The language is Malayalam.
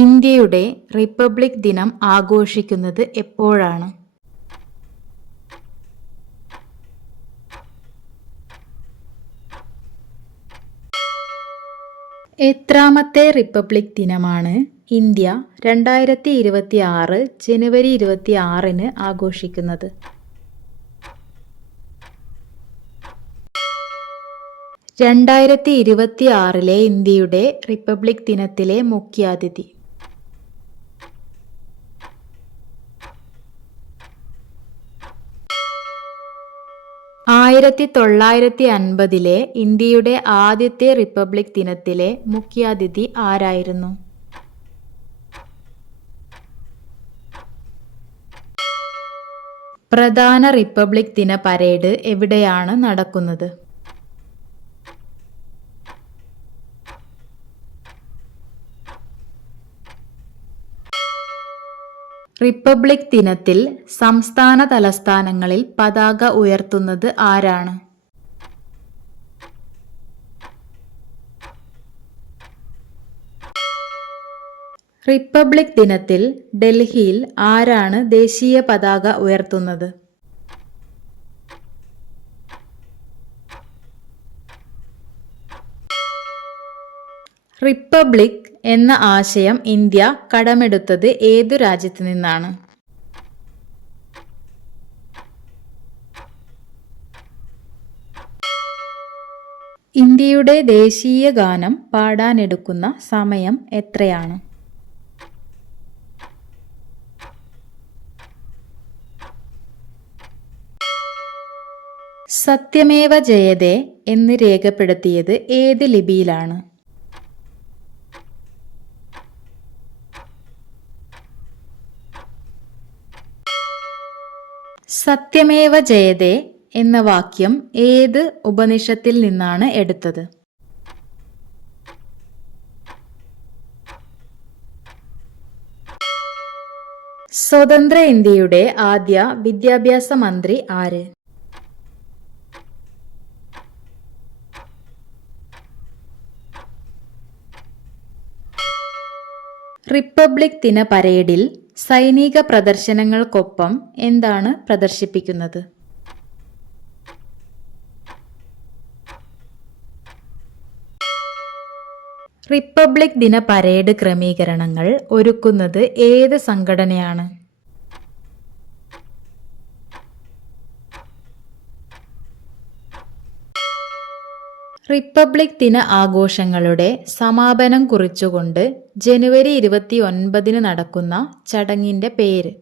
ഇന്ത്യയുടെ റിപ്പബ്ലിക് ദിനം ആഘോഷിക്കുന്നത് എപ്പോഴാണ്? എത്രാമത്തെ റിപ്പബ്ലിക് ദിനമാണ് ഇന്ത്യ 2026 ജനുവരി 26-ന് ആഘോഷിക്കുന്നത്? 2026-ലെ ഇന്ത്യയുടെ റിപ്പബ്ലിക് ദിനത്തിലെ മുഖ്യാതിഥി. ആയിരത്തി 1950-ലെ ഇന്ത്യയുടെ ആദ്യത്തെ റിപ്പബ്ലിക് ദിനത്തിലെ മുഖ്യാതിഥി ആരായിരുന്നു? പ്രധാന റിപ്പബ്ലിക് ദിന പരേഡ് എവിടെയാണ് നടക്കുന്നത്? റിപ്പബ്ലിക് ദിനത്തിൽ സംസ്ഥാന തലസ്ഥാനങ്ങളിൽ പതാക ഉയർത്തുന്നത് ആരാണ്? റിപ്പബ്ലിക് ദിനത്തിൽ ഡൽഹിയിൽ ആരാണ് ദേശീയ പതാക ഉയർത്തുന്നത്? റിപ്പബ്ലിക് എന്ന ആശയം ഇന്ത്യ കടമെടുത്തത് ഏതു രാജ്യത്തു നിന്നാണ്? ഇന്ത്യയുടെ ദേശീയ ഗാനം പാടാനെടുക്കുന്ന സമയം എത്രയാണ്? സത്യമേവ ജയതേ എന്ന് രേഖപ്പെടുത്തിയത് ഏത് ലിപിയിലാണ്? സത്യമേവ ജയതേ എന്ന വാക്യം ഏത് ഉപനിഷത്തിൽ നിന്നാണ് എടുത്തത്? സ്വതന്ത്ര ഇന്ത്യയുടെ ആദ്യ വിദ്യാഭ്യാസ മന്ത്രി ആര്? റിപ്പബ്ലിക് ദിന പരേഡിൽ സൈനിക പ്രദർശനങ്ങൾക്കൊപ്പം എന്താണ് പ്രദർശിപ്പിക്കുന്നത്? റിപ്പബ്ലിക് ദിന പരേഡ് ക്രമീകരണങ്ങൾ ഒരുക്കുന്നത് ഏത് സംഘടനയാണ്? റിപ്പബ്ലിക് ദിന ആഘോഷങ്ങളുടെ സമാപനം കുറിച്ചുകൊണ്ട് ജനുവരി 29-ന് നടക്കുന്ന ചടങ്ങിന്റെ പേര്?